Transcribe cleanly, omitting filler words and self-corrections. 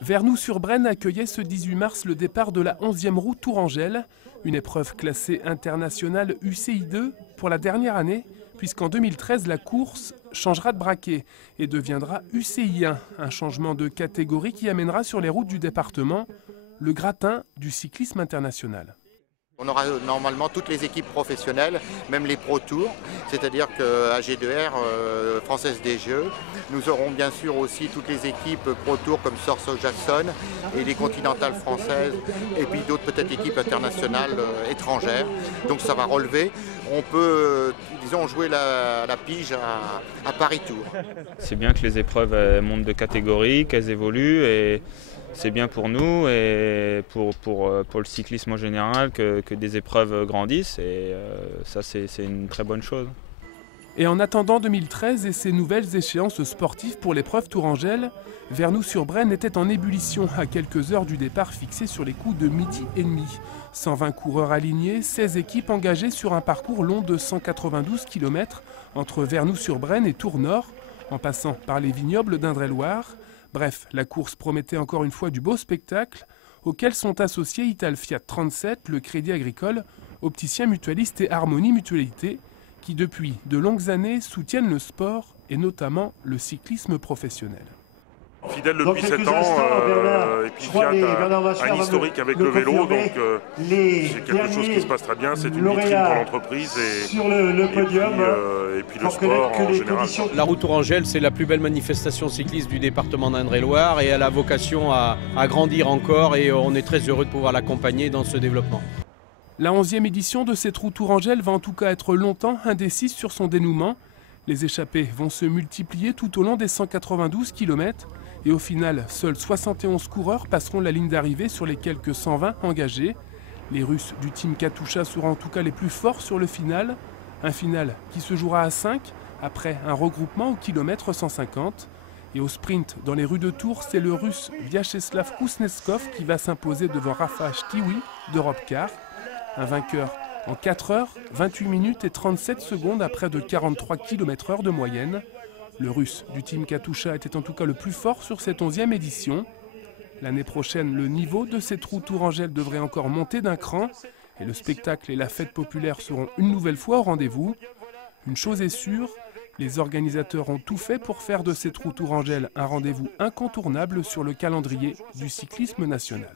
Vernoux-sur-Brenne accueillait ce 18 mars le départ de la 11e roue Tourangelle, une épreuve classée internationale UCI2 pour la dernière année, puisqu'en 2013 la course changera de braquet et deviendra UCI1, un changement de catégorie qui amènera sur les routes du département le gratin du cyclisme international. On aura normalement toutes les équipes professionnelles, même les Pro Tours, c'est-à-dire que AG2R, Française des Jeux, nous aurons bien sûr aussi toutes les équipes Pro Tour comme Sorso Jackson et les continentales françaises et puis d'autres peut-être équipes internationales étrangères. Donc ça va relever. On peut, disons, jouer la pige à Paris-Tours. C'est bien que les épreuves montent de catégorie, qu'elles évoluent et c'est bien pour nous et pour le cyclisme en général que des épreuves grandissent et ça c'est une très bonne chose. Et en attendant 2013 et ses nouvelles échéances sportives pour l'épreuve Tourangelle, Vernoux-sur-Brenne était en ébullition à quelques heures du départ fixé sur les coups de 12h30. 120 coureurs alignés, 16 équipes engagées sur un parcours long de 192 km entre Vernoux-sur-Brenne et Tours-Nord, en passant par les vignobles d'Indre-et-Loire. Bref, la course promettait encore une fois du beau spectacle, auquel sont associés Italfiat 37, le Crédit Agricole, Opticien Mutualiste et Harmonie Mutualité, qui depuis de longues années soutiennent le sport et notamment le cyclisme professionnel. Fidèle depuis 7 ans, et puis Fiat a un historique avec le vélo, donc c'est quelque chose qui se passe très bien, c'est une vitrine pour l'entreprise et puis le sport en général. La route Tourangelle, c'est la plus belle manifestation cycliste du département d'Indre-et-Loire et elle a vocation à grandir encore et on est très heureux de pouvoir l'accompagner dans ce développement. La 11e édition de cette route Tourangelle va en tout cas être longtemps indécise sur son dénouement. Les échappées vont se multiplier tout au long des 192 km. Et au final, seuls 71 coureurs passeront la ligne d'arrivée sur les quelques 120 engagés. Les Russes du team Katusha seront en tout cas les plus forts sur le final. Un final qui se jouera à 5 après un regroupement au kilomètre 150. Et au sprint dans les rues de Tours, c'est le Russe Vyacheslav Kuznetsov qui va s'imposer devant Rafa Chtiwi d'Europecar. Un vainqueur en 4 heures, 28 minutes et 37 secondes à près de 43 km/h de moyenne. Le Russe du team Katusha était en tout cas le plus fort sur cette 11e édition. L'année prochaine, le niveau de cette route Tourangelle devrait encore monter d'un cran et le spectacle et la fête populaire seront une nouvelle fois au rendez-vous. Une chose est sûre, les organisateurs ont tout fait pour faire de cette route Tourangelle un rendez-vous incontournable sur le calendrier du cyclisme national.